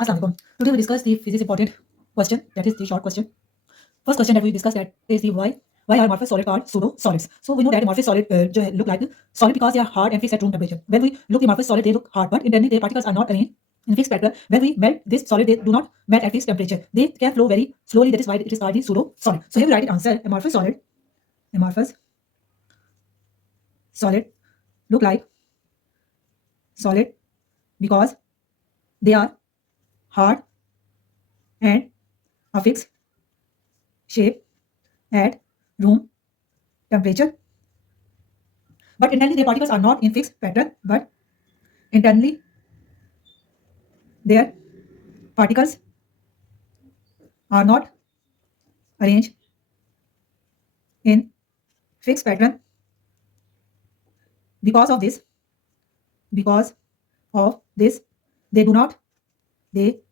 Assalamualaikum. Today we discuss the physics important question, that is the short question. First question that we discuss that is the why are amorphous solid called pseudo solids. So we know that amorphous solid look like solid because they are hard and fixed at room temperature. When we look the amorphous solid, they look hard, but internally their particles are not arranged in fixed pattern. When we melt this solid, they do not melt at fixed temperature. They can flow very slowly. That is why it is called the pseudo solid. So here we write it answer: amorphous solid look like solid because they are hard and a fixed shape at room temperature. But internally their particles are not in fixed pattern, but internally their particles are not arranged in fixed pattern. Because of this, they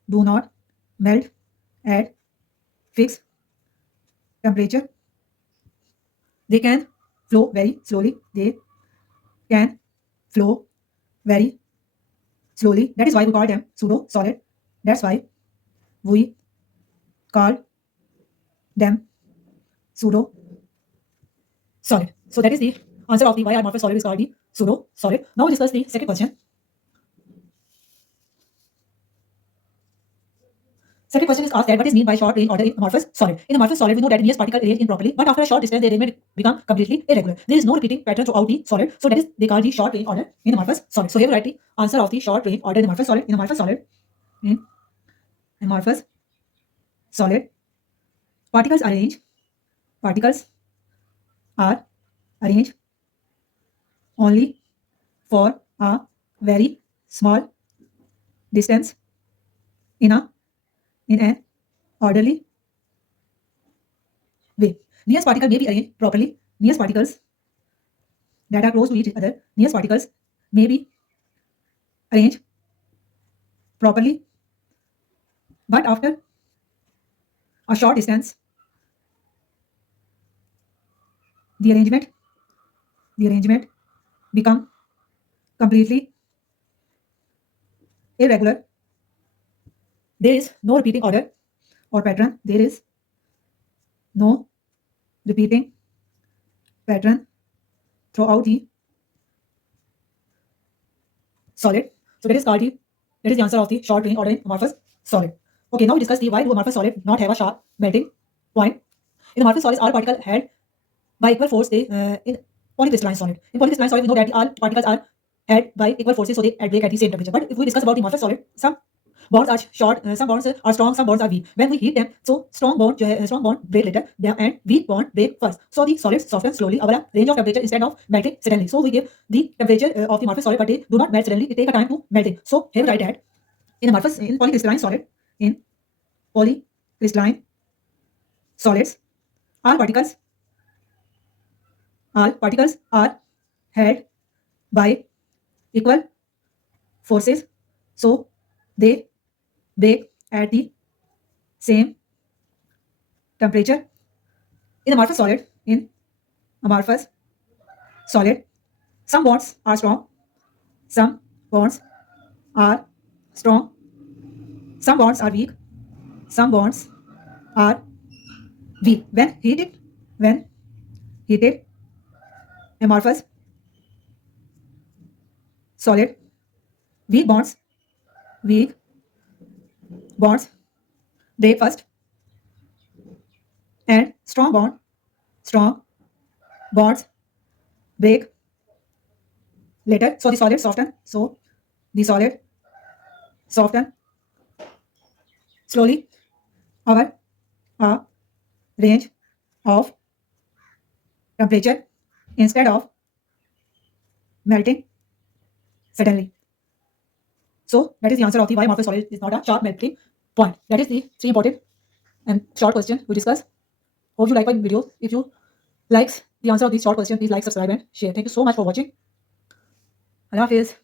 do not melt at fixed temperature. They can flow very slowly. That is why we call them pseudo solid. That's why we call them pseudo solid. So that is the answer of the why amorphous solid is called the pseudo solid. Now we discuss the second question. Second question is asked that what is meant by short range order in amorphous solid. In amorphous solid, we know that nearest particle arrange improperly, but after a short distance, the arrangement become completely irregular. There is no repeating pattern throughout the solid, so that is they call the short range order in amorphous solid. So here we write the answer of the short range order in amorphous solid. In amorphous solid, particles are arranged only for a very small distance in an orderly way. Nearest particle may be arranged properly. Nearest particles that are close to each other, nearest particles may be arranged properly, but after a short distance, the arrangement become completely irregular. There is no repeating order or pattern. There is no repeating pattern throughout the solid. So that is the answer of the short range order in amorphous solid. Okay, now we discuss the why do amorphous solid not have a sharp melting point. In amorphous solids, all particles held by equal force. In polycrystalline solid. In polycrystalline solid, we know that all particles are held by equal forces, so they break at the same temperature. But if we discuss about the amorphous solid, some bonds are short, some bonds are strong, some bonds are weak. When we heat them, so strong bond break later and weak bond break first. So the solids soften slowly over a range of temperature instead of melting suddenly. So we give the temperature of the amorphous solid, but they do not melt suddenly. It takes a time to melting. So here we write that in polycrystalline solids, all particles are held by equal forces, so they break at the same temperature. In amorphous solid, some bonds are strong, some bonds are weak, some bonds are weak. When heated, amorphous solid, weak bonds break first, and strong bonds break later. So the solid soften slowly over a range of temperature instead of melting suddenly. So that is the answer of the why amorphous solid is not a sharp melting point. That is the three important and short question we discuss. Hope you like my videos. If you like the answer of this short question, please like, subscribe and share. Thank you so much for watching. Allah Hafiz.